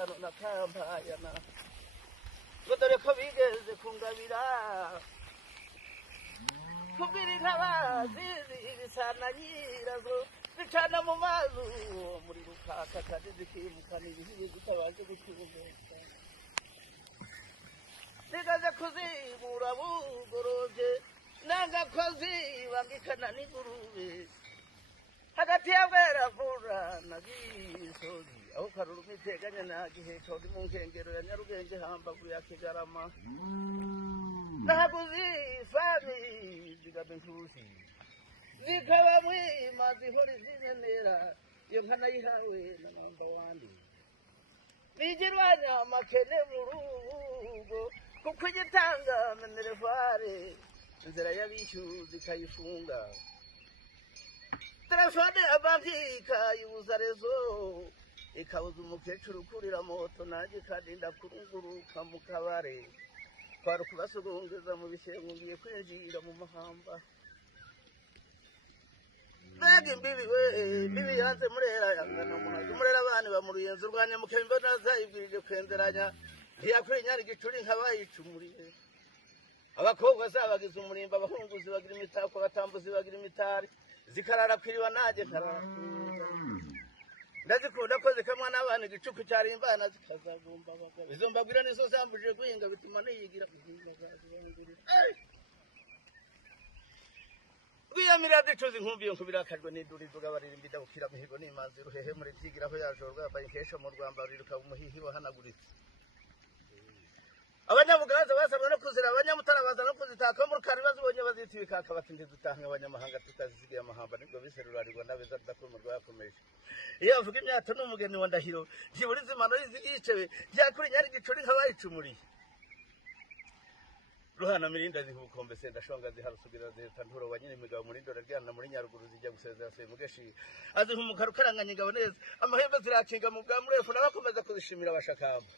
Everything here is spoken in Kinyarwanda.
n'isano na kampayana ngo dore ko bigeze kungabira kubwira intabazi ibisana nyirazo zicana mu mazu muri rukaka kandi zikimukana ibihiye zitabaje gucumbeka zigaze kuzibura bugorobye n'agakozi bangikana n'ingurube hagati ya Bweravura na Gisozi aho karuru miteganya na Giheka uri mu nkengero ya Nyarugenge hambavu ya Kigarama naguzi fami zigabe nkusi zikaba mwima zihori zinenera iyo nkana yihawe na mwamba wandi bigirwanya makene mu rugo kuko igitanga menerevare inzira y'abishu zikayifunga telefone abavika yuza rezo ikabuza umukecuru kurira moto nanjye kandi ndakurunguruka mu kabare kwari kubasugungeza mu bishengo ngiye kwinjira mu mahamba mbega imbibi we imbibi yanze murera yangana muhazi murera abana bamuruyenze urwanya mukembe nazayibwirije kwenderanya ntiyakuri nyari gicuri nkabayicumuriye abakobwa zabagize umurimba abahunguzi bagira imitako abatambuzi bagira imitari zikarara kwiriwa naje nkarara ndazikunda ko zikamwa n'abana igicuku cyari imbana zikazagumba abagabo izo mbabwira nizo zambuje guhinga bituma niyigira guhinga zazibangurira Gwiyamira dicuzi nkumbiye nkubirakajwe n'iduri duga baririmba idabukira mihigo n'imanzi ruhehe muri byigiraho yajorwa bayikesha mu Rwanda riruka umuhihi wahanaguritse abanyabugaza basabwe no kuzira abanyamutarabaza no kuzitaka mu rukari bazibonye bazitibikaka batinde dutanga abanyamahanga tutazisigiye amahamba nibwo biserurarirwa nabeza tudakumurwa yakomeje iyo avuga imyato n'umugeni wa Ndahiro ntiburi zimano yicebe byakuri nyari gicuri nkabayicumuriye Ruhana mirinda zihukombe senda shonga ziharusugira zeta nturo wanyine imigabo muri ndora ryana muri Nyaruguru zijya gusezera se mugeshi azihumuka rukaranganye ngabo neza amahembe zirakinga mu bwa murefu nabakomeza kuzishimira abashakamba